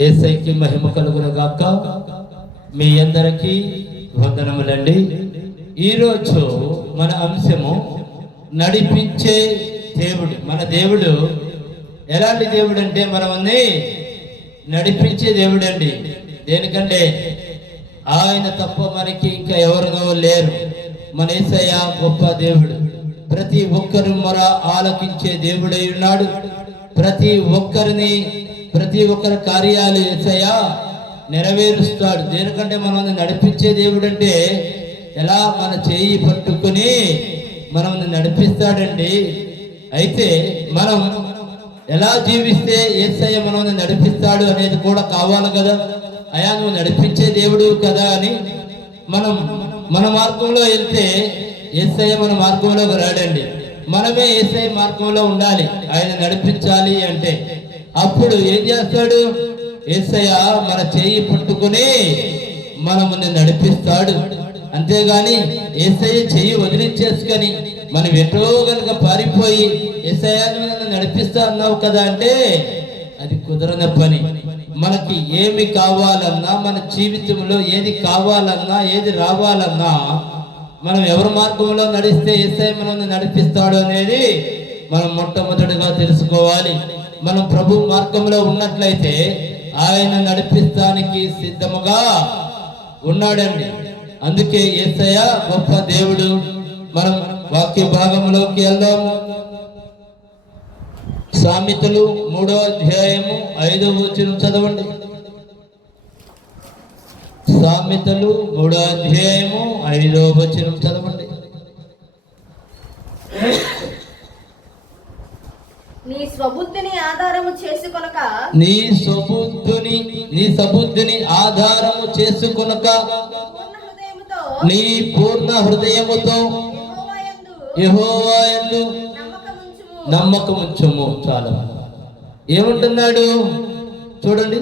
యేసయ్యకి మహిమ కలుగును గాక. మీ అందరికీ వందనములండి. ఈరోజు మన అంశము నడిపించే దేవుడు. మన దేవుడు ఎలాంటి దేవుడు అంటే మనల్ని నడిపించే దేవుడు అండి. దేనికంటే ఆయన తప్ప మనకి ఇంకా ఎవరినో లేరు. మన యేసయ్య గొప్ప దేవుడు. ప్రతి ఒక్కరు మొర ఆలకించే దేవుడై ఉన్నాడు. ప్రతి ఒక్కరి కార్యాలు యేసయ్య నెరవేరుస్తాడు. దేనికంటే మనం నడిపించే దేవుడు అంటే ఎలా మన చేయి పట్టుకుని మనం నడిపిస్తాడండి. అయితే మనం ఎలా జీవిస్తే యేసయ్య మనం నడిపిస్తాడు అనేది కూడా కావాలి కదా. అయా నువ్వు నడిపించే దేవుడు కదా అని మన మార్గంలో వెళ్తే యేసయ్య మన మార్గంలోకి రాడండి. మనమే యేసయ్య మార్గంలో ఉండాలి. ఆయన నడిపించాలి అంటే అప్పుడు ఏం చేస్తాడు? యేసయ్య మన చేయి పట్టుకుని మనల్ని నడిపిస్తాడు. అంతేగాని యేసయ్య చెయ్యి వదిలించేసుకొని మనం ఎటో కనుక పారిపోయి యేసయ్య నడిపిస్తా అన్నావు కదా అంటే అది కుదరని పని. మనకి ఏమి కావాలన్నా, మన జీవితంలో ఏది కావాలన్నా, ఏది రావాలన్నా మనం ఎవరి మార్గంలో నడిస్తే యేసయ్య మనల్ని నడిపిస్తాడు అనేది మనం మొట్టమొదటిగా తెలుసుకోవాలి. మనం ప్రభు మార్గంలో ఉన్నట్లయితే ఆయన నడిపిస్తానికి సిద్ధముగా ఉన్నాడండి. అందుకే యేసయ్య గొప్ప దేవుడు. మనం వాక్య భాగంలోకి వెళ్దాము. సామెతలు 3వ అధ్యాయము 5వ వచనం చదవండి. సామెతలు 3వ అధ్యాయము 5వ వచనం చదవండి. నీ సబుద్ధిని ఆధారము చేసుకొనక నీ పూర్ణ హృదయముతో యెహోవా యందు నమ్మకముంచుము. చాలా ఏమంటున్నాడు చూడండి.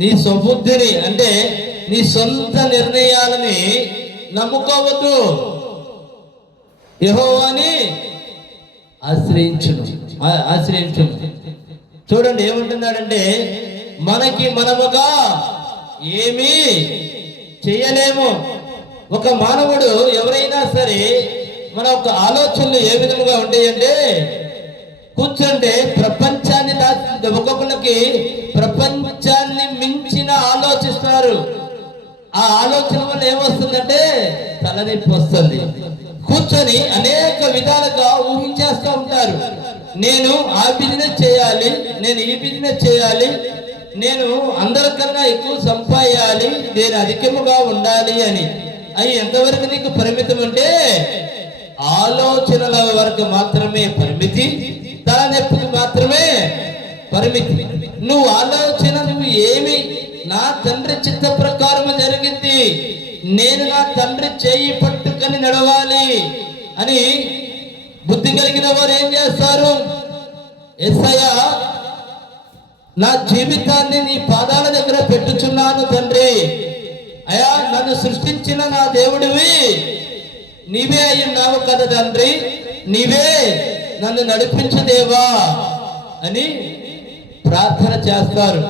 నీ సబుద్ధిని అంటే నీ సొంత నిర్ణయాలని నమ్ముకోవద్దు, యెహోవాని ఆశ్రయించును. చూడండి ఏమంటున్నాడంటే మనముగా ఏమీ చేయలేము. ఒక మానవుడు ఎవరైనా సరే మన ఒక ఆలోచనలు ఏ విధముగా ఉంటాయంటే కూర్చుంటే ప్రపంచాన్ని ఒక్కొక్కరికి ప్రపంచాన్ని మించిన ఆలోచిస్తున్నారు. ఆ ఆలోచన వల్ల ఏమొస్తుందంటే తలనొప్పి వస్తుంది. కూర్చొని అనేక విధాలుగా ఊహించేస్తూ ఉంటారు. నేను ఆ బిజినెస్ చేయాలి, నేను ఈ బిజినెస్ చేయాలి, నేను అందరికన్నా ఎక్కువ సంపాదించాలి, నేను అధికముగా ఉండాలి అని. అవి ఎంతవరకు నీకు పరిమితం అంటే ఆలోచనల వరకు మాత్రమే పరిమితి, తలనొప్పికి మాత్రమే పరిమితి. నువ్వు ఏమి నా తండ్రి చిత్త ప్రకారం జరిగింది, నేను నా తండ్రి చేయి పట్టుకొని నడవాలి అని బుద్ధి కలిగిన వారు ఏం చేస్తారు? యేసయ్య నా జీవితాన్ని నీ పాదాల దగ్గర పెట్టుచున్నాను తండ్రి. అయా నన్ను సృష్టించిన నా దేవుడివి నీవే అయి ఉన్నావు కదా తండ్రి, నీవే నన్ను నడిపించదేవా అని ప్రార్థన చేస్తారు.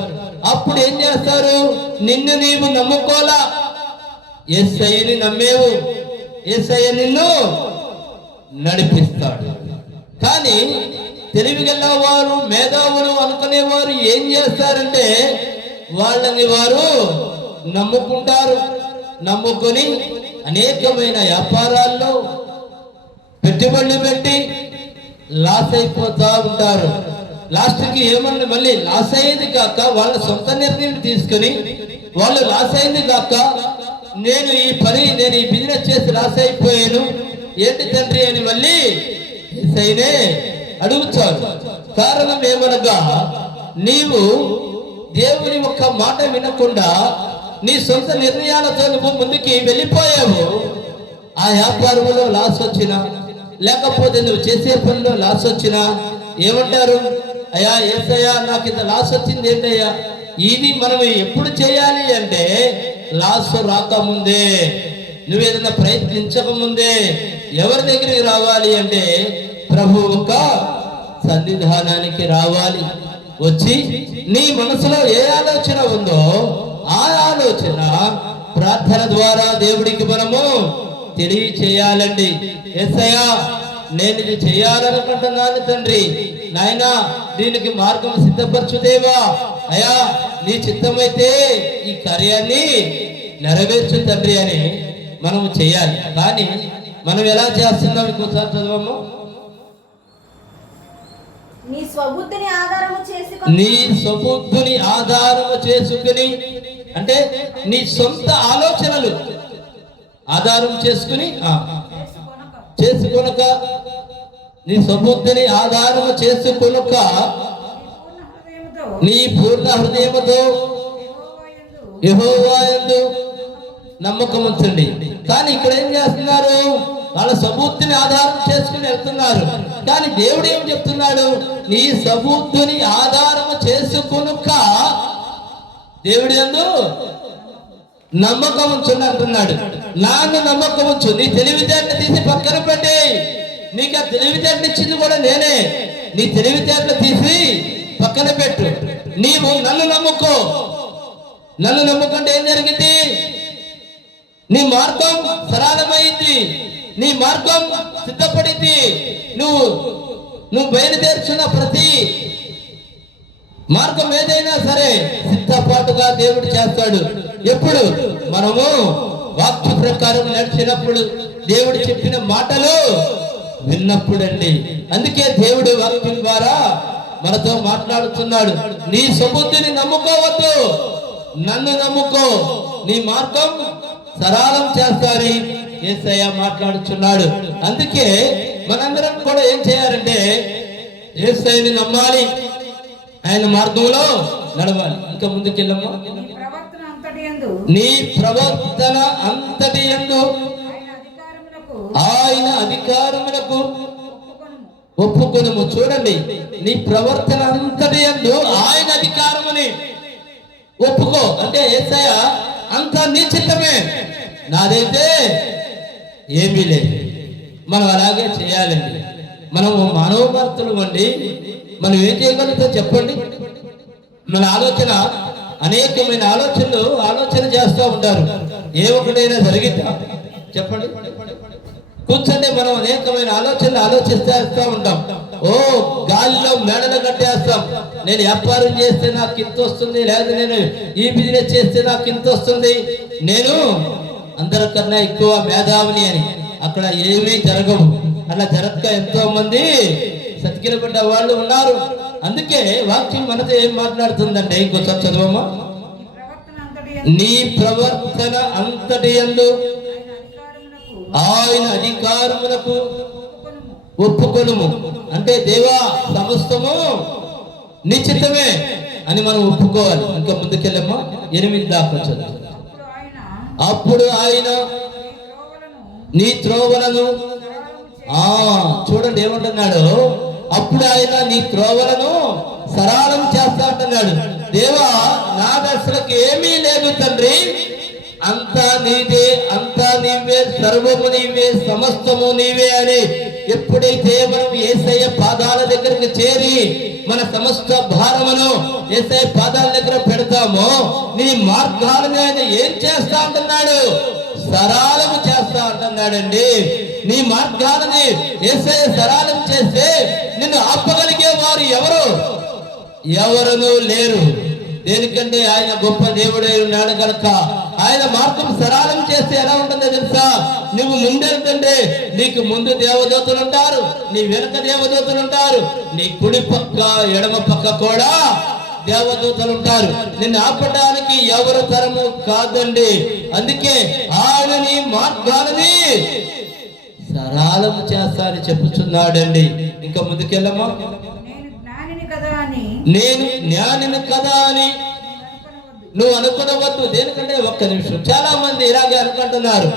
అప్పుడు ఏం చేస్తారు? నిన్ను నీవు నమ్ముకోలా, యేసయ్యని నమ్మేవు, యేసయ్య నిన్ను నడిపిస్తాడు. కానీ తెలివిగల వారు, మేధావులు అనుకునేవారు ఏం చేస్తారంటే వాళ్ళని వారు నమ్ముకుంటారు. నమ్ముకొని అనేకమైన వ్యాపారాల్లో పెట్టుబడులు పెట్టి లాస్ అయిపోతా ఉంటారు. లాస్ట్కి ఏమన్నా మళ్ళీ లాస్ అయ్యేది కాక వాళ్ళ సొంత నిర్ణయం తీసుకుని వాళ్ళు లాస్ అయింది కాక నేను ఈ బిజినెస్ చేసి లాస్ అయిపోయాను ఏంటి తండ్రి అని మళ్ళీ యేసయ్యనే అడుగుతారు. కారణం ఏమనగా నీవు దేవుని ఒక్క మాట వినకుండా నీ సొంత నిర్ణయాలతో నువ్వు ముందుకి వెళ్ళిపోయావు. ఆ వ్యాపారంలో లాస్ వచ్చినా, లేకపోతే నువ్వు చేసే పనిలో లాస్ వచ్చినా ఏమంటారు? అయ్యా యేసయ్య నాకు ఇంత లాస్ వచ్చింది ఏంటయ్యా? ఇది మనం ఎప్పుడు చేయాలి అంటే లాస్ రాకముందే, నువ్వేదైనా ప్రయత్నించకముందే ఎవరి దగ్గరికి రావాలి అంటే ప్రభు యొక్క సన్నిధానానికి రావాలి. వచ్చి నీ మనసులో ఏ ఆలోచన ఉందో ఆ ఆలోచన ప్రార్థన ద్వారా దేవుడికి మనము తెలియచేయాలండి. యేసయ్యా, నేను ఇది చేయాలనుకుంటున్నాను తండ్రి, నాయనా దీనికి మార్గం సిద్ధపరచుదేవా, అయ్యా నీ చిత్తమైతే ఈ కార్యాన్ని నెరవేర్చు తండ్రి అని మనం చేయాలి. కానీ మనం ఎలా చేస్తున్నాం? ఇంకోసారి చదవము. నీ స్వబుద్ధిని ఆధారము నీ స్వబుద్ధిని ఆధారము చేసుకుని, అంటే నీ సొంత ఆలోచనలు ఆధారం చేసుకుని చేసుకొనక, నీ స్వబుద్ధిని ఆధారము చేసుకొనక నీ పూర్ణ హృదయముతో యెహోవా యందు నమ్మకం ఉంచండి. కానీ ఇక్కడ ఏం చేస్తున్నారు? వాళ్ళ సబూద్ధిని ఆధారం చేసుకుని వెళ్తున్నారు. కానీ దేవుడు ఏం చెప్తున్నాడు? నీ సబూద్ధిని ఆధారం చేసుకొనుక దేవుడు యందు నమ్మకం ఉంచండి అంటున్నాడు. నాన్ను నమ్మకం ఉంచు. నీ తెలివితేటలు తీసి పక్కన పెట్టి, నీకు ఆ తెలివితేటలు ఇచ్చింది కూడా నేనే. నీ తెలివితేటలు తీసి పక్కన పెట్టు. నీవు నన్ను నమ్ముకో. నన్ను నమ్ముకుంటే ఏం జరిగింది? నీ మార్గం సరళమైంది, నీ మార్గం సిద్ధపడింది. నువ్వు బయలుదేరుచున్న ప్రతి మార్గం ఏదైనా సరే సిద్ధపాటుగా దేవుడు చేస్తాడు. ఎప్పుడు? మనము వాక్య ప్రకారం నడిచినప్పుడు, దేవుడు చెప్పిన మాటలు విన్నప్పుడండి. అందుకే దేవుడు వాక్యం ద్వారా మనతో మాట్లాడుతున్నాడు. నీ సబుద్ధిని నమ్ముకోవద్దు, నన్ను నమ్ముకో, నీ మార్గం సరళం చేస్తారని యేసయ్య మాట్లాడుచున్నాడు. అందుకే మనందరం కూడా ఏం చేయాలంటే యేసయ్యని నమ్మాలి, ఆయన మార్గంలో నడవాలి. ఇంకా ముందుకెళ్ళమ్మా. నీ ప్రవర్తన అంతటి యందు ఆయన అధికారములకు ఒప్పుకొనుము. చూడండి, నీ ప్రవర్తన అంతటి యందు ఆయన అధికారముని ఒప్పుకో. అంటే యేసయ్య అంతా నీ చిత్తమే, నాదైతే ఏమీ లేదు. మనం అలాగే చేయాలండి. మనము మానవభర్తలు అండి. మనం ఏం చేయగలుగుతాం చెప్పండి? మన ఆలోచన, అనేకమైన ఆలోచన చేస్తూ ఉంటారు. ఏ ఒకటైనా జరిగిద్దా చెప్పండి? కూర్చొని మనం అనేకమైన ఆలోచిస్తూ ఉంటాం. ఓ గాలిలో మేడలు కట్టేస్తాం. నేను వ్యాపారం చేస్తే నాకు ఇంత వస్తుంది, లేదా నేను ఈ బిజినెస్ చేస్తే నాకు ఇంత వస్తుంది, నేను అందరికన్నా ఎక్కువ మేధావిని అని. అక్కడ ఏమీ జరగవు. అలా జరగక ఎంతో మంది సతికిలబడ్డ వాళ్ళు ఉన్నారు. అందుకే వాక్యం మనతో ఏం మాట్లాడుతుందంటే, ఇంకోసారి చదవమ్మా. నీ ప్రవర్తన అంతటి యందు ఆయన అధికారములకు ఒప్పుకొనుము. అంటే దేవా, సమస్తము నిశ్చితమే అని మనం ఒప్పుకోవాలి. ఇంకా ముందుకెళ్ళమ్మా. 8 దాకా చదువు. అప్పుడు ఆయన నీ త్రోవలను, చూడండి ఏమంటున్నాడు? అప్పుడు ఆయన నీ త్రోవలను సరళం చేస్తా అంటున్నాడు. దేవా, నా దశలకు ఏమీ లేదు తండ్రి, అంతా నీదే, అంతా నీవే, సర్వము నీవే, సమస్తము నీవే అని ఎప్పుడైతే మనం యేసయ్య పాదాల దగ్గరకు చేరి మన సమస్త భారమును యేసయ్య పాదాల దగ్గర పెడతామో, నీ మార్గాలను ఆయన ఏం చేస్తా అంటున్నాడు? సరళము చేస్తా అంటున్నాడండి. నీ మార్గాలని యేసయ్య సరళం చేస్తే నిన్ను ఆపగలిగే వారు ఎవరునూ లేరు. దేనికంటే ఆయన గొప్ప దేవుడై ఉన్నాడు కనుక. ఆయన మార్గం సరళం చేస్తే ఎలా ఉంటుందో తెలుసా? నువ్వు ముందెళ్తుంటే నీకు ముందు దేవదూతలు ఉంటారు, నీ వెనక దేవదూతలు ఉంటారు, నీ కుడి పక్క ఎడమ పక్క కూడా దేవదూతలు ఉంటారు. నిన్ను ఆపడానికి ఎవరు తరము కాదండి. అందుకే ఆయన నీ మార్గాలని సరళము చేస్తారని చెప్పుచున్నాడండి. ఇంకా ముందుకెళ్ళమ్మా. నేను జ్ఞానిని కదా అని నువ్వు అనుకునవద్దు. దేనికంటే ఒక్క నిమిషం, చాలా మంది ఇలాగే అనుకుంటున్నారు.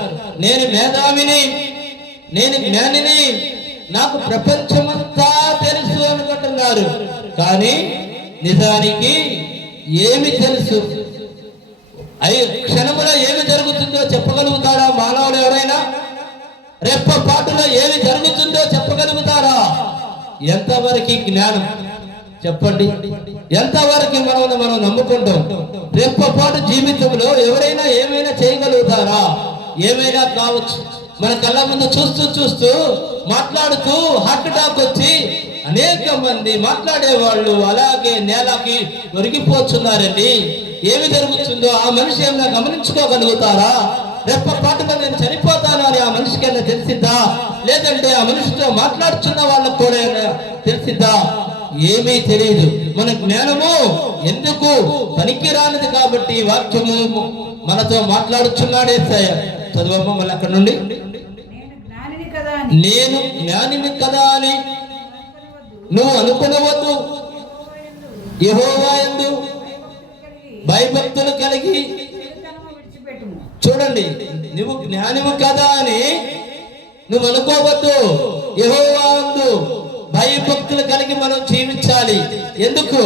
నేను మేధావిని, నేను జ్ఞానిని, నాకు ప్రపంచమంతా తెలుసు అనుకుంటున్నారు. కానీ నిజానికి ఏమి తెలుసు? క్షణములో ఏమి జరుగుతుందో చెప్పగలుగుతారా మానవుడు ఎవరైనా? రెప్పపాటులో ఏమి జరుగుతుందో చెప్పగలుగుతారా? ఎంతవరకు జ్ఞానం? చెప్పండి, ఎంతవరకు మనం నమ్ముకుంటాం? రెప్పపాటు జీవితంలో ఎవరైనా ఏమైనా చేయగలుగుతారా? ఏమైనా కావచ్చు. మన కళ్ళ ముందు చూస్తూ మాట్లాడుతూ హార్ట్ అటాక్ వచ్చి అనేక మంది మాట్లాడేవాళ్ళు అలాగే నేలకి ఒరిగిపోతున్నారండి. ఏమి జరుగుతుందో ఆ మనిషి ఏమైనా గమనించుకోగలుగుతారా? రెప్పపాటుగా నేను చనిపోతాను అని ఆ మనిషికి ఏమైనా తెలిసిద్దా? లేదంటే ఆ మనిషితో మాట్లాడుతున్న వాళ్ళకు కూడా తెలిసిద్దా? ఏమీ తెలియదు. మన జ్ఞానము ఎందుకు పనికిరానిది కాబట్టి వాక్యము మనతో మాట్లాడుచున్నాడే. చదువమ్మ మళ్ళీ అక్కడ నుండి. నేను జ్ఞానిని కదా అని నువ్వు అనుకునవద్దు. యెహోవా యందు భయభక్తులు కలిగి చూడండి, నువ్వు జ్ఞానివి కదా అని నువ్వు అనుకోవద్దు. యెహోవా యందు భయభక్తులు కలిగి మనం జీవించాలి. ఎందుకు?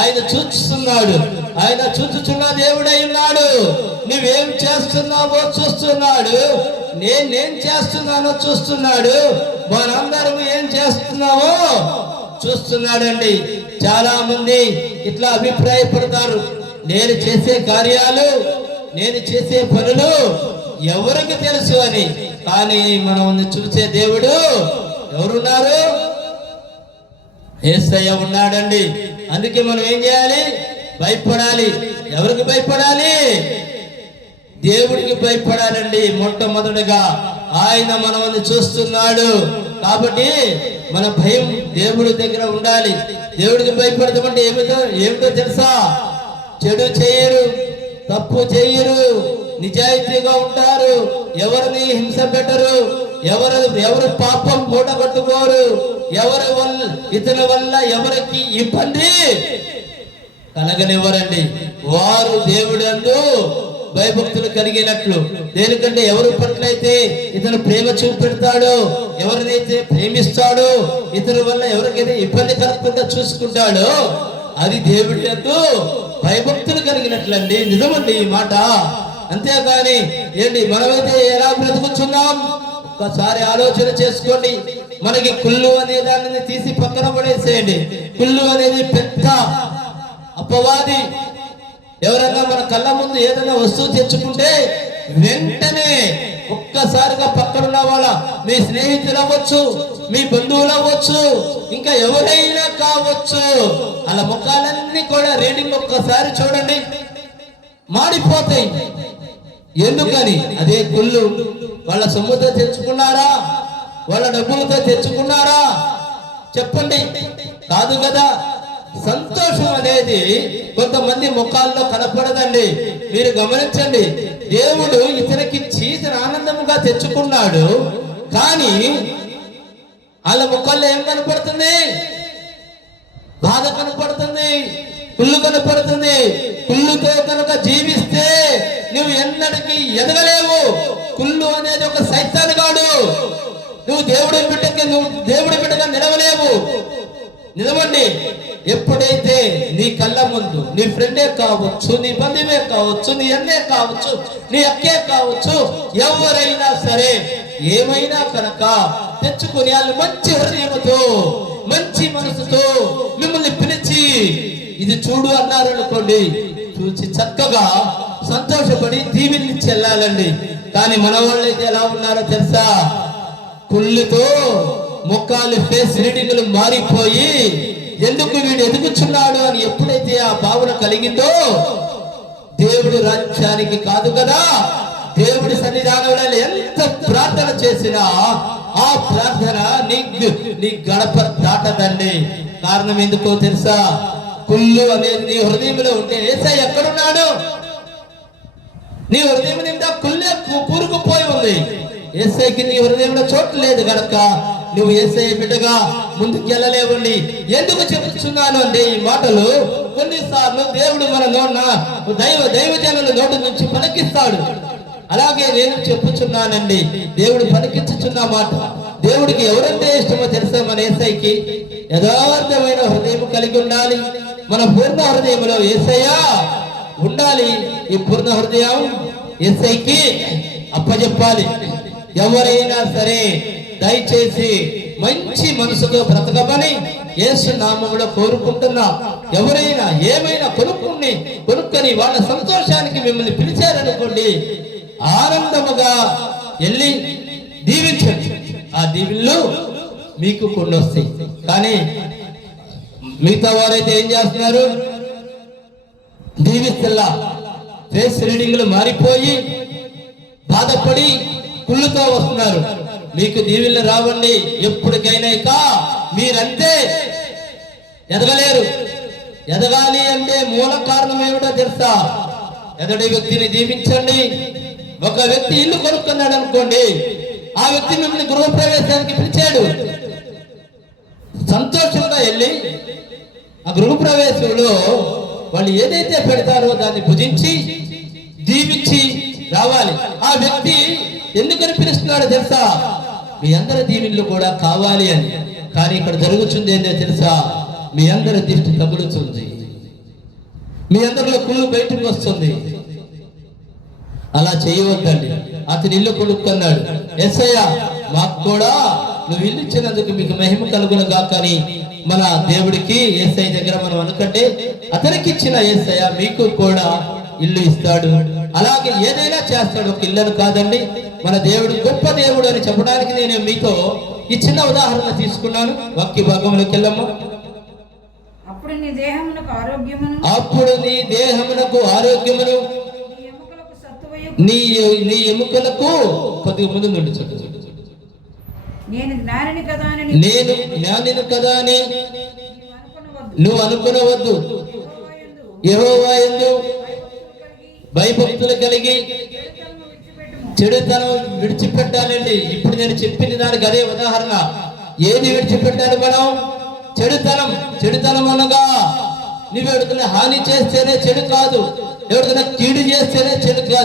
ఆయన చూస్తున్నాడు. ఆయన చూచుచున్న దేవుడై ఉన్నాడు. నువ్వేం చేస్తున్నావో చూస్తున్నాడు. నేనేం చేస్తున్నానో చూస్తున్నాడు. మనందరం ఏం చేస్తున్నావో చూస్తున్నాడండి. చాలా మంది ఇట్లా అభిప్రాయపడతారు, నేను చేసే కార్యాలు, నేను చేసే పనులు ఎవరికి తెలుసు అని. కానీ మనం చూసే దేవుడు ఎవరున్నారు? యేసయ్య ఉన్నాడండి. అందుకే మనం ఏం చేయాలి? భయపడాలి. ఎవరికి భయపడాలి? దేవుడికి భయపడాలండి. మొట్టమొదటిగా ఆయన మనల్ని చూస్తున్నాడు కాబట్టి మన భయం దేవుడి దగ్గర ఉండాలి. దేవుడికి భయపడతామంటే ఏమిటో తెలుసా? చెడు చేయరు, తప్పు చేయరు, నిజాయితీగా ఉంటారు, ఎవరిని హింస పెట్టరు, ఎవరు పాపం మూటగట్టుకోరు, ఇతని వల్ల ఎవరికి ఇబ్బంది కలగనివ్వరండి. వారు దేవుడందు భయభక్తులు కలిగినట్లు. దేనికంటే ఎవరి పట్లయితే ఇతను ప్రేమ చూపెడతాడో, ఎవరినైతే ప్రేమిస్తాడో, ఇతని వల్ల ఎవరికైతే ఇబ్బంది కలగకుండా చూసుకుంటాడో అది దేవుడందు భయభక్తులు కలిగినట్లండి. నిజమండి ఈ మాట. అంతేగాని ఏంటి మనమైతే ఎలా బ్రతుకుతున్నాం? ఒక్కసారి ఆలోచన చేసుకోండి. మనకి కుళ్ళు అనే దానిని తీసి పక్కన పడేసేయండి. కుళ్ళు అనేది పెద్ద అపవాది. ఎవరైనా మన కళ్ళ ముందు ఏదైనా వస్తువు తెచ్చుకుంటే వెంటనే ఒక్కసారిగా పక్కనున్న వాళ్ళ, మీ స్నేహితులు అవ్వచ్చు, మీ బంధువులు అవ్వచ్చు, ఇంకా ఎవరైనా కావచ్చు, అలా ముఖాలన్నీ కూడా రీడింగ్ ఒక్కసారి చూడండి, మాడిపోతాయి. ఎందుకని? అదే కుళ్ళు. వాళ్ళ సొమ్ముతో తెచ్చుకున్నారా? వాళ్ళ డబ్బులతో తెచ్చుకున్నారా? చెప్పండి. కాదు కదా. సంతోషం అనేది కొంతమంది ముఖాల్లో కనపడదండి. మీరు గమనించండి. దేవుడు ఇతనికి ఇతను ఆనందముగా తెచ్చుకున్నాడు, కానీ వాళ్ళ ముఖాల్లో ఏం కనపడుతుంది? బాధ కనపడుతుంది, కుళ్ళు కనపడుతుంది. కుళ్ళుతో కనుక జీవిస్తే నువ్వు ఎన్నటికీ ఎదగలేవు. కుళ్ళు అనేది ఒక సైతానుగాడు. నువ్వు దేవుడి బిడ్డగా నిలవలేవు. నిజమండి. ఎప్పుడైతే నీ కళ్ళ ముందు నీ ఫ్రెండే కావచ్చు, నీ బంధువే కావచ్చు, నీ అన్నే కావచ్చు, నీ అక్కే కావచ్చు, ఎవరైనా సరే ఏమైనా కనుక తెచ్చుకుని వాళ్ళు మంచి హృదయంతో, మంచి మనసుతో మిమ్మల్ని పిలిచి ఇది చూడు అన్నారు అనుకోండి, చూసి చక్కగా సంతోషపడి దీవెనిచ్చి వెళ్ళాలండి. కానీ మన వాళ్ళైతే ఎలా ఉన్నారో తెలుసా? కుళ్ళుతో ముఖాలు, ఫేస్ రీడింగ్లు మారిపోయి ఎందుకు వీడు ఎదుగుచున్నాడు అని ఎప్పుడైతే ఆ భావన కలిగిందో, దేవుడి రాజ్యానికి కాదు కదా, దేవుడి సన్నిధానంలో ఎంత ప్రార్థన చేసినా ఆ ప్రార్థన నీ గడప దాటదండి. కారణం ఎందుకో తెలుసా? కుళ్ళు అనేది నీ హృదయంలో ఉంటే యేసయ్య ఎక్కడున్నాడు? నీ హృదయం నిండా కుళ్ళే కూరుకుపోయి ఉంది. యేసయ్యకి నీ హృదయంలో చోటు లేదు గనక నువ్వు యేసయ్య బిడ్డగా ముందుకు వెళ్ళలేవండి. ఎందుకు చెప్తున్నాను అంటే ఈ మాటలు కొన్నిసార్లు దేవుడు మన దైవజనుల నోటి నుంచి పలికిస్తాడు. అలాగే నేను చెప్పుచున్నానండి, దేవుడు పలికించుచున్న మాట. దేవుడికి ఎవరంటే ఇష్టమో తెలుసా? మన యేసయ్యకి యథార్థమైన హృదయం కలిగి ఉండాలి. మన పూర్ణ హృదయంలో యేసయ్య ఉండాలి. ఈ పూర్ణ హృదయం యేసయ్యకి అప్పచెప్పాలి. ఎవరైనా సరే దయచేసి మంచి మనసుతో బ్రతకమని యేసు నామములో కోరుకుంటున్నా. ఎవరైనా ఏమైనా కొనుక్కొని వాళ్ళ సంతోషానికి మిమ్మల్ని పిలిచారనుకోండి, ఆనందముగా వెళ్ళి దీవించండి. ఆ దీవెనలు మీకు కొన్ని వస్తాయి. కానీ మిగతా వారైతే ఏం చేస్తున్నారు? దీవిస్తల్లా ఫేస్ రీడింగ్లు మారిపోయి బాధపడి కుళ్ళుతో వస్తున్నారు. మీకు దీవెనలు రావండి. ఎప్పటికైనా ఇక మీరంతే ఎదగలేరు. ఎదగాలి అంటే మూల కారణం ఏమిటో తెలుసా? ఎదటి వ్యక్తిని దీవించండి. ఒక వ్యక్తి ఇల్లు కొనుక్కున్నాడు అనుకోండి, ఆ వ్యక్తి మిమ్మల్ని గృహప్రవేశానికి పిలిచాడు. సంతోషంగా వెళ్ళి ఆ గృహప్రవేశంలో వాళ్ళు ఏదైతే పెడతారో దాన్ని భుజించి దీవించి రావాలి. ఆ వ్యక్తి ఎందుకని పిలుస్తున్నాడో తెలుసా? మీ అందరి దీవెనలు కూడా కావాలి అని. కానీ ఇక్కడ జరుగుతుంది ఏంటో తెలుసా? మీ అందరి దిష్టి తగులుతుంది, మీ అందరిలో కుళ్ళు బయటకు వస్తుంది. అలా చేయవద్దండి. అతని ఇల్లు కొనుక్కున్నాడు. యేసయ్య మాకు కూడా నువ్వు ఇల్లు ఇచ్చినందుకు మీకు మహిమ కలుగును గాక అని మన దేవుడికి యేసయ్య దగ్గర మనం అనుకుంటే, అతనికి ఇచ్చిన యేసయ్య మీకు కూడా ఇల్లు ఇస్తాడు. అలాగే ఏదైనా చేస్తాడు. ఒక ఇల్లును కాదండి, మన దేవుడు గొప్ప దేవుడు అని చెప్పడానికి నేను మీతో ఈ చిన్న ఉదాహరణ తీసుకున్నాను. వాక్య భాగంలోకి వెళ్ళమ్మా. అప్పుడు నీ దేహమునకు ఆరోగ్యమును, నీ ఎముకలకు కొద్దిగా ముందు నుండి చూడు. నేను జ్ఞానిని కదా అని నువ్వు అనుకునవద్దు. యెహోవా యందు భయభక్తులు కలిగి చెడుతనం విడిచిపెట్టాలండి. ఇప్పుడు నేను చెప్పిన దానికి అదే ఉదాహరణ. ఏది విడిచిపెట్టాలి మనం? చెడుతనం అనగా నువ్వు ఎవరికైనా హాని చేస్తేనే చెడు కాదు, ఎవరికైనా కీడు చేస్తేనే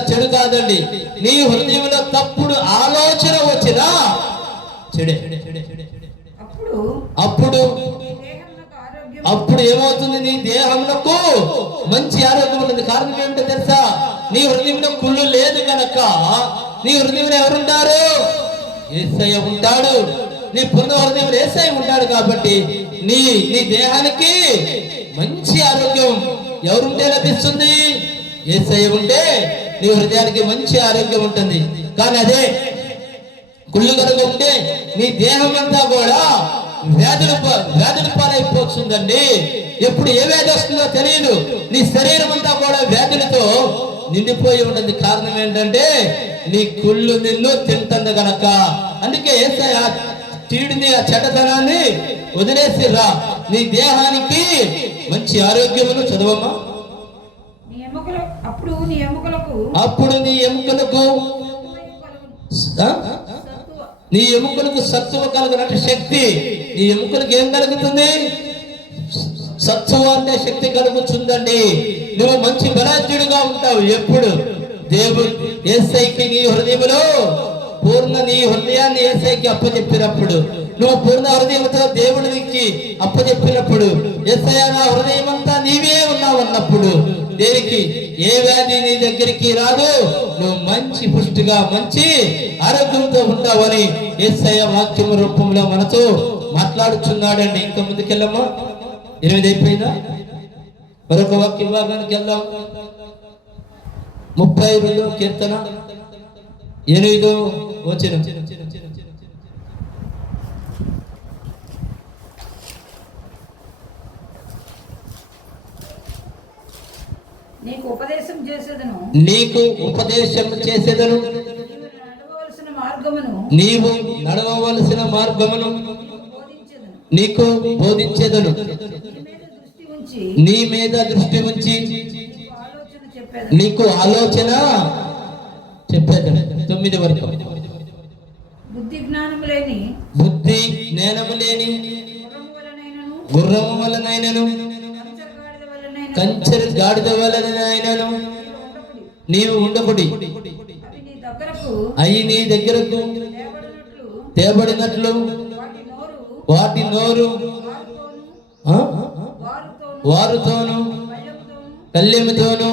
చెడు కాదండి. నీ హృదయంలో తప్పుడు ఆలోచన వచ్చినా చెడే. అప్పుడు ఏమవుతుంది? నీ దేహమునకు మంచి ఆరోగ్యం ఉంటుంది. కారణం ఏమిటో తెలుసా? నీ హృదయంలో కుళ్ళు లేదు కనుక నీ హృదయంలో ఎవరుంటారు? యేసయ్య ఉంటాడు. నీ పూర్ణ హృదయంలో యేసయ్య ఉంటాడు. కాబట్టి నీ దేహానికి మంచి ఆరోగ్యం ఎవరుంటే లభిస్తుంది? యేసయ్య ఉంటే నీ హృదయానికి మంచి ఆరోగ్యం ఉంటుంది. కానీ అదే కుళ్ళు కనుక ఉంటే నీ దేహం అంతా కూడా వ్యాధుల పాలైపోతుందండి. ఎప్పుడు ఏ వ్యాధి వస్తుందో తెలియదు. నీ శరీరం అంతా కూడా వ్యాధులతో నిండిపోయి ఉంటుంది. కారణం ఏంటంటే నీ కుళ్ళు నిన్ను తింటుంది గనక. అందుకే యేసయ్య కీడుని, ఆ చెడ్డతనాన్ని వదిలేసి రా. నీ దేహానికి మంచి ఆరోగ్యమును చదవమ్మా. అప్పుడు నీ ఎముకలకు సత్తువ కలుగునట్టు శక్తి. నీ ఎముకలకు ఏం కలుగుతుంది? సత్తువ అంటే శక్తి కలుగుతుందండి. నువ్వు మంచి బలాఢ్యుడిగా ఉంటావు. ఎప్పుడు దేవుడు యేసయ్యకి నీ హృదయంలో నీ హృదయాన్ని యేసయ్యకి అప్పచెప్పినప్పుడు, నువ్వు పూర్ణ హృదయంతో దేవుడికి అప్పచెప్పినప్పుడు, యేసయ్య నా హృదయం అంతా నీవే ఉన్నావు అన్నప్పుడు దేనికి ఏ వ్యాధి నీ దగ్గరికి రాదు. నువ్వు మంచి పుష్టిగా మంచి ఆరోగ్యంతో ఉంటావని యేసయ్య వాక్యం రూపంలో మనతో మాట్లాడుచున్నాడండి. ఇంకా ముందుకెళ్ళమ్మా. 8 అయిపోయిందా? మరొక వాక్య విభాగానికి వెళ్దాం. 32 కీర్తన 8వ వచనం. నీకు ఉపదేశం చేసేదను, నీవు నడవవలసిన మార్గమును నీకు బోధించేదను. నీ మీద దృష్టి ఉంచి నీకు ఆలోచన చెప్పేదను. 9 వరకు. బుద్ధి జ్ఞానము లేని గుర్రము వలనైనను కంచెర గాడిద వలనైనను నీవు ఉండకుడి. అయి నీ దగ్గరకు తేబడినట్లు వాటి నోరు వారుతోను కళ్ళెముతోను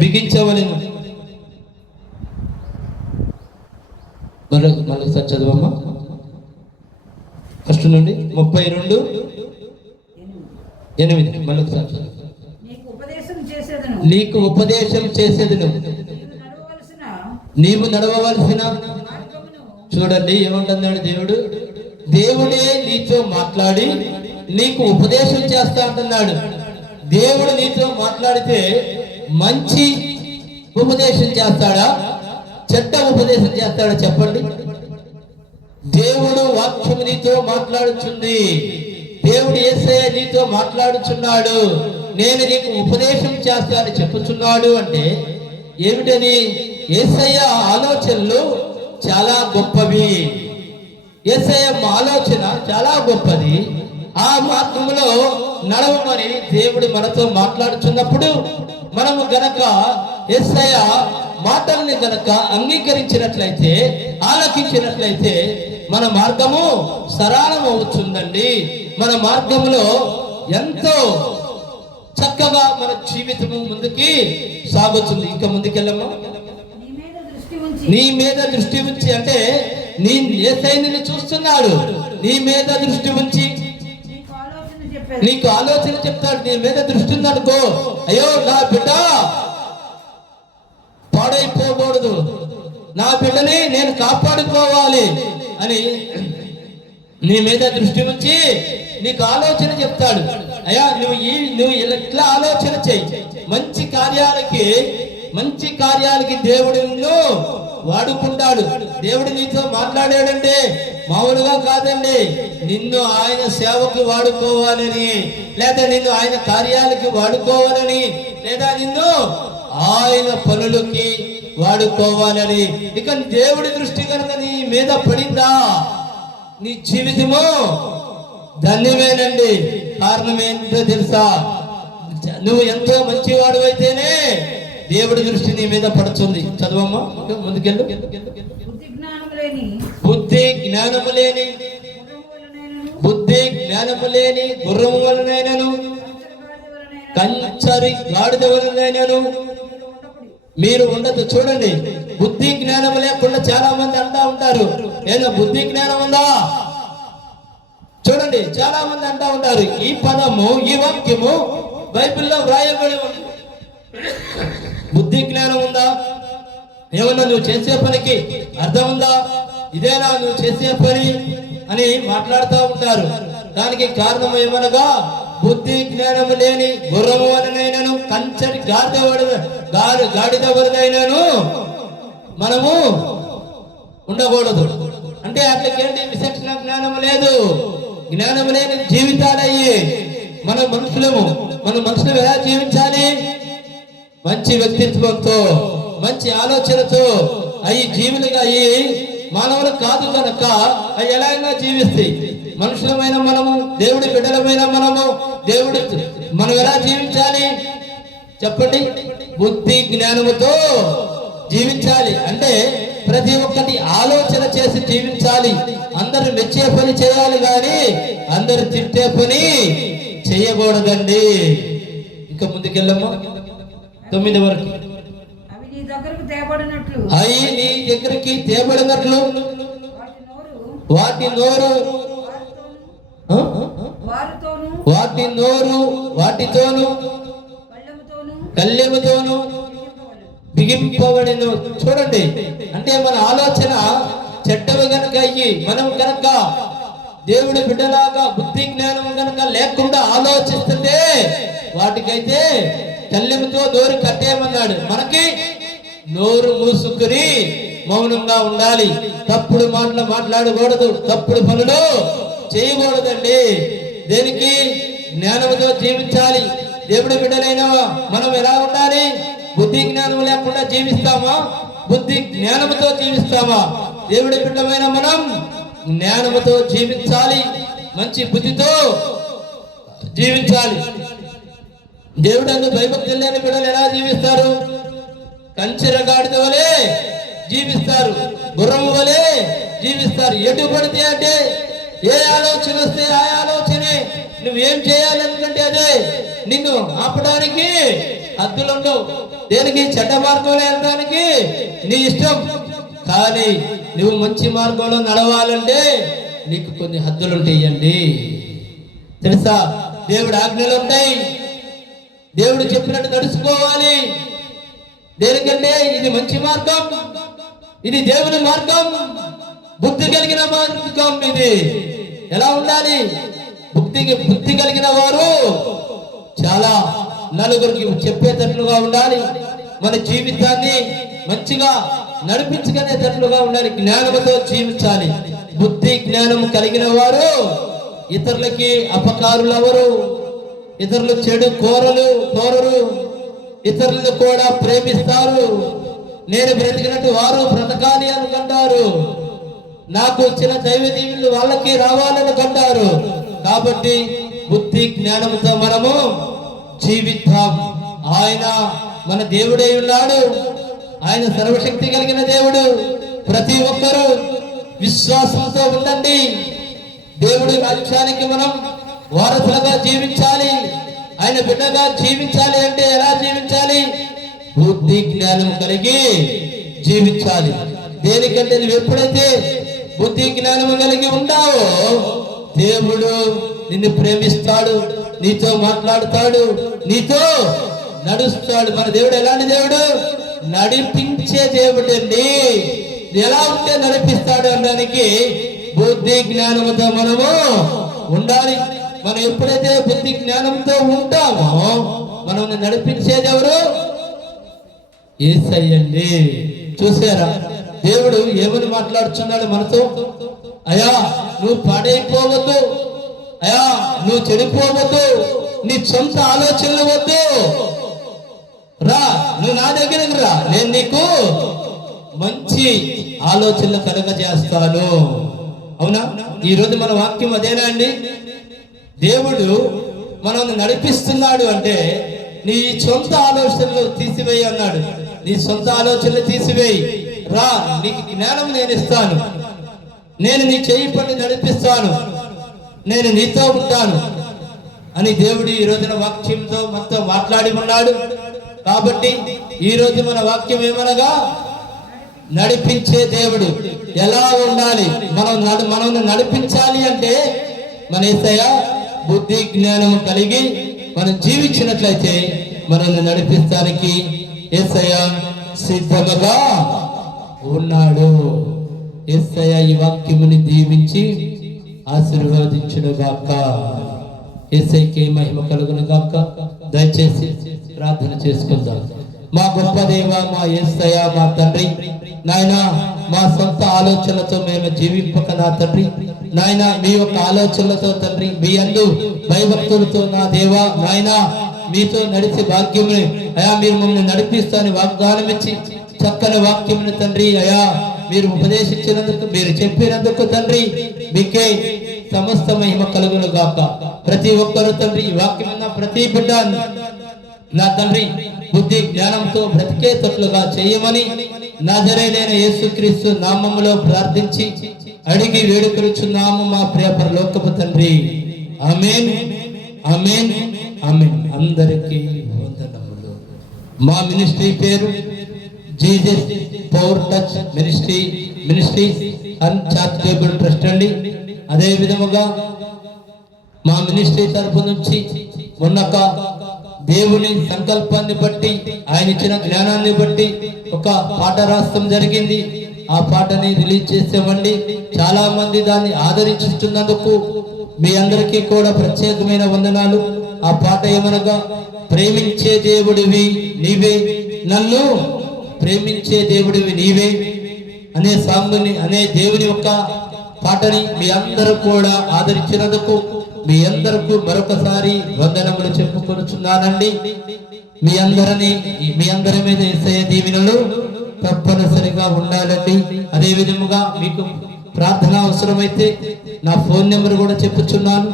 బిగించవలెను. మళ్ళీ చదవమ్మా. ఫస్ట్ నుండి 32:8 మళ్ళీ ఒకసారి. నీకు ఉపదేశం చేసేదను. నీకు ఉపదేశం చేసేదను. నీవు నడవవలసిన మార్గమును. చూడండి ఏమంటున్నాడు దేవుడు. దేవుడే నీతో మాట్లాడి నీకు ఉపదేశం చేస్తా అంటున్నాడు. దేవుడు నీతో మాట్లాడితే మంచి ఉపదేశం చేస్తాడా, చెడ్డ ఉపదేశం చేస్తాడా చెప్పండి. దేవుడు వాక్యం నీతో మాట్లాడుచుంది. దేవుడు యేసయ్య నీతో మాట్లాడుచున్నాడు. నేను నీకు ఉపదేశం చేస్తానని చెప్పుచున్నాడు అంటే ఏమిటని? యేసయ్య ఆలోచనలు చాలా గొప్పవి. యేసయ్య ఆలోచన చాలా గొప్పది. ఆ మార్గంలో నడవమని దేవుడు మనతో మాట్లాడుచున్నప్పుడు మనము గనక యేసయ్య మాటల్ని గనక అంగీకరించినట్లయితే, ఆలకించినట్లయితే మన మార్గము సరళం అవుతుందండి. మన మార్గంలో ఎంతో చక్కగా మన జీవితము ముందుకి సాగుతుంది. ఇంకా ముందుకెళ్ళమ్మా. నీ మీద దృష్టి ఉంచి అంటే నీ యేసయ్యని చూస్తున్నాడు. నీ మీద దృష్టి ఉంచి నీకు ఆలోచన చెప్తాడు. నీ మీద దృష్టి ఉందనుకో, అయ్యో నా బిడ్డ పాడైపోకూడదు, నా బిడ్డని నేను కాపాడుకోవాలి అని నీ మీద దృష్టి ఉంచి నీకు ఆలోచన చెప్తాడు. అయ్యా నువ్వు ఇట్లా ఆలోచన చెయ్యి. మంచి కార్యాలకి దేవుడు నిన్ను వాడుకుంటాడు. దేవుడు నీతో మాట్లాడాడంటే మామూలుగా కాదండి. నిన్ను ఆయన సేవకు వాడుకోవాలని, లేదా నిన్ను ఆయన కార్యాలకి వాడుకోవాలని, లేదా నిన్ను ఆయన పనులకి వాడుకోవాలని. ఇక దేవుడి దృష్టి కనుక నీ మీద పడిందా, నీ జీవితము ధన్యమేనండి. కారణం ఏంటో తెలుసా? నువ్వు ఎంతో మంచివాడు అయితేనే దేవుడి దృష్టి నీ మీద పడుతుంది. చదవమ్మా, ముందుకెళ్ళు. బుద్ధి జ్ఞానము లేని గుర్రము వలనైనను కంచరి గాడిద వలనైనను మీరు ఉండదు. చూడండి, బుద్ధి జ్ఞానం లేకుండా చాలా మంది అంటా ఉంటారు, ఏదో బుద్ధి జ్ఞానం ఉందా? చూడండి, చాలా మంది అంటా ఉంటారు. ఈ పదము, ఈ వాక్యము బైబిల్లో వ్రాయబడి ఉంది. బుద్ధి జ్ఞానం ఉందా? ఏమన్నా నువ్వు చేసే పనికి అర్థం ఉందా? ఇదేనా నువ్వు చేసే పని అని మాట్లాడుతూ ఉంటారు. దానికి కారణం ఏమనగా, బుద్ధి జ్ఞానము లేని గుర్రము వలనైనను కంచరి గాడిద వలనైనను మనము ఉండకూడదు. అంటే అట్లకేంటి? విచక్షణ జ్ఞానం లేదు. జ్ఞానం లేని జీవితాలయ్యి మన మనుషులు ఎలా జీవించాలి? మంచి వ్యక్తిత్వంతో, మంచి ఆలోచనతో అవి జీవులుగా అయ్యి మానవులు కాదు కనుక అవి ఎలాగైనా జీవిస్తాయి. మనుషులమైన మనము, దేవుడి బిడ్డలమైన మనము, మనం ఎలా జీవించాలి చెప్పండి? బుద్ధి జ్ఞానముతో జీవించాలి. అంటే ప్రతి ఒక్కటి ఆలోచన చేసి జీవించాలి. అందరు మెచ్చే పని చేయాలి కానీ అందరు తిట్టే పని చేయకూడదండి. ఇంకా ముందుకెళ్ళమ్మా, 9 వరకు. అవి నీ దగ్గరికి తేబడినట్లు వాటి నోరు వాటితోను కళ్ళెముతోను బిగింపబడిను. చూడండి, అంటే మన ఆలోచన చెడ్డవి గనక అయ్యి మనం గనక దేవుడి బిడ్డలాగా బుద్ధి జ్ఞానం గనక లేకుండా ఆలోచిస్తుంటే వాటికైతే కళ్ళెముతో నోరు కట్టేయమన్నాడు. మనకి నోరు మూసుకుని మౌనంగా ఉండాలి. తప్పుడు మాటలు మాట్లాడకూడదు, తప్పుడు పనులు చేయకూడదండి. దేనికి? జ్ఞానముతో జీవించాలి. దేవుడి బిడ్డలైన మనం ఎలా ఉండాలి? బుద్ధి జ్ఞానం లేకుండా జీవిస్తామా? బుద్ధి జ్ఞానముతో జీవిస్తామా? దేవుడి బిడ్డమైన మనం జ్ఞానముతో జీవించాలి, మంచి బుద్ధితో జీవించాలి. దేవుడు అందు భయభక్తులు లేని బిడ్డలు ఎలా జీవిస్తారు? కంచెర గాడిద వలె జీవిస్తారు, గుర్రము వలె జీవిస్తారు. ఎటు పడితే అంటే ఏ ఆలోచన వస్తే ఆ ఆలోచనే నువ్వేం చేయాలనుకుంటే అదే. నిన్ను ఆపడానికి హద్దులుండవు. దేనికి? చెడ్డ మార్గంలో వెళ్ళడానికి నీ ఇష్టం. కానీ నువ్వు మంచి మార్గంలో నడవాలంటే నీకు కొన్ని హద్దులు ఉంటాయండి. తెలుసా, దేవుడు ఆజ్ఞలు ఉంటాయి, దేవుడు చెప్పినట్టు నడుచుకోవాలి. దేనికంటే ఇది మంచి మార్గం, ఇది దేవుని మార్గం, బుద్ధి కలిగిన మార్గం. ఇది ఎలా ఉండాలి? బుద్ధి కలిగిన వారు చాలా నలుగురికి చెప్పేటట్లుగా ఉండాలి. మన జీవితాన్ని మంచిగా నడిపించుకునేటట్లుగా ఉండాలి. జ్ఞానంతో జీవించాలి. బుద్ధి జ్ఞానం కలిగిన వారు ఇతరులకి అపకారులు ఎవరు, ఇతరులు చెడు కోరరు, ఇతరులను కూడా ప్రేమిస్తారు. నేను బ్రతికినట్టు వారు బ్రతకాలి అనుకుంటారు. నాకు వచ్చిన దైవ దీవెనలు వాళ్ళకి రావాలని కంటారు. కాబట్టి బుద్ధి జ్ఞానంతో మనము జీవిద్దాం. ఆయన మన దేవుడై ఉన్నాడు. ఆయన సర్వశక్తి కలిగిన దేవుడు. ప్రతి ఒక్కరూ విశ్వాసంతో ఉండండి. దేవుడి రాజ్యానికి మనం వారసులుగా జీవించాలి. ఆయన బిడ్డగా జీవించాలి అంటే ఎలా జీవించాలి? బుద్ధి జ్ఞానం కలిగి జీవించాలి. దేనికంటే నువ్వు ఎప్పుడైతే బుద్ధి జ్ఞానం కలిగి ఉంటావో దేవుడు నిన్ను ప్రేమిస్తాడు, నీతో మాట్లాడుతాడు, నీతో నడుస్తాడు. మన దేవుడు ఎలాంటి దేవుడు? నడిపించే దేవుడు అండి. ఎలా ఉంటే నడిపిస్తాడు అనడానికి బుద్ధి జ్ఞానంతో మనము ఉండాలి. మనం ఎప్పుడైతే బుద్ధి జ్ఞానంతో ఉంటామో మనం నడిపించేది ఎవరు? యేసయ్యండి. చూసారా దేవుడు ఏమని మాట్లాడుతున్నాడు మనతో? అయ్యా నువ్వు పాడైపోవద్దు, అయ్యా నువ్వు చెడిపోవద్దు, నీ సొంత ఆలోచనలు వద్దు, రా నువ్వు నా దగ్గరికి రా, నేను నీకు మంచి ఆలోచనలు కలుగజేస్తాను. అవునా? ఈరోజు మన వాక్యం అదేనా అండి? దేవుడు మనల్ని నడిపిస్తున్నాడు అంటే నీ సొంత ఆలోచనలు తీసివేయి అన్నాడు. నీ సొంత ఆలోచనలు తీసివేయి, రా నీకు జ్ఞానం నేను ఇస్తాను, నేను నీ చేయి పట్టి నడిపిస్తాను, నేను నీతో ఉంటాను అని దేవుడు ఈ రోజున వాక్యంతో మనతో మాట్లాడి ఉన్నాడు. కాబట్టి ఈ రోజు మన వాక్యం ఏమనగా నడిపించే దేవుడు. ఎలా ఉండాలి? మనల్ని నడిపించాలి అంటే మన యేసయ్య బుద్ధి జ్ఞానం కలిగి మనం జీవించినట్లయితే మనల్ని నడిపించడానికి యేసయ్య సిద్ధముగా ఉన్నాడు. యేసయ్య ఈ వాక్యముని దీవించి ఆశీర్వదించును గాక. యేసయ్యకి మహిమ కలుగును గాక. దయచేసి ప్రార్థన చేసుకుందాం. మా గొప్ప దేవ, మా యేసయ్య, మా తండ్రి, నాయన మా సొంత ఆలోచనలతో మేము జీవింపక నా తండ్రి, నాయన మీ యొక్క ఆలోచనలతో తండ్రి, మీ యందు భయభక్తులతో నా దేవా నాయన మీతో నడిచే భాగ్యముని అయా మీరు మమ్మల్ని నడిపిస్తాని వాగ్దానం ఇచ్చి చక్కని వాక్యముని తండ్రి అయా మీరు ఉపదేశించినందుకు, మీరు చెప్పినందుకు తండ్రి మీకే సమస్త మహిమ కలుగును గాక. ప్రతి ఒక్కరు తండ్రి ఈ వాక్యమున్న ప్రతి బిడ్డ నా తండ్రి బుద్ధి జ్ఞానంతో బ్రతికేటట్లుగా చేయమని నజరేయుడైన యేసుక్రీస్తు నామములో ప్రార్థించి అడిగి వేడుకొనుచున్నాము మా ప్రియ పరలోకపు తండ్రి. ఆమేన్, ఆమేన్, ఆమేన్. అందరికీ వందనములు. మా మినిస్ట్రీ పేరు Jesus power touch ministry and charitable trust అండి. అదే విధముగా మా మినిస్ట్రీ తరపు నుంచి మొన్నక దేవుని సంకల్పాన్ని బట్టి ఆయన ఇచ్చిన జ్ఞానాన్ని బట్టి ఒక పాట రాష్ట్రం జరిగింది. ఆ పాటని రిలీజ్ చేసామండి. చాలా మంది దాన్ని ఆదరించుతున్నందుకు మీ అందరికీ కూడా ప్రత్యేకమైన వందనాలు. ఆ పాట ఏమనగా ప్రేమించే దేవుడివి నీవే, నన్ను ప్రేమించే దేవుడివి నీవే అనే సాంగుని అనే దేవుని యొక్క పాటని మీ అందరూ కూడా ఆదరించినందుకు మీ అందరికీ మరొకసారి వందనములు చెప్పుకొనుచున్నానండి. మీ అందరి మీద యేసయ్య దీవెనలు తప్పనిసరిగా ఉండాలండి. అదే విధముగా మీకు ప్రార్థన అవసరమైతే నా ఫోన్ నెంబర్ కూడా చెప్పుచున్నాను.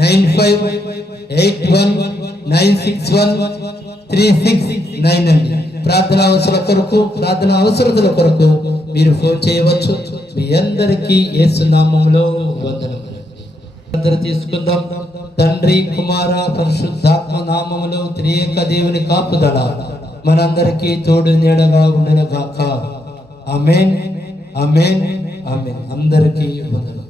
9581961369 అండి. ప్రార్థన అవసరతల కొరకు మీరు ఫోన్ చేయవచ్చు. మీ అందరికీ యేసు నామములో వందనములు. అందరూ తీసుకుందాం. తండ్రి, కుమార, పరిశుద్ధాత్మ నామములో త్రియేక దేవుని కాపుదల మనందరికీ తోడు నీడగా ఉండను గాక. ఆమేన్, ఆమేన్, ఆమేన్. అందరికీ వందనములు.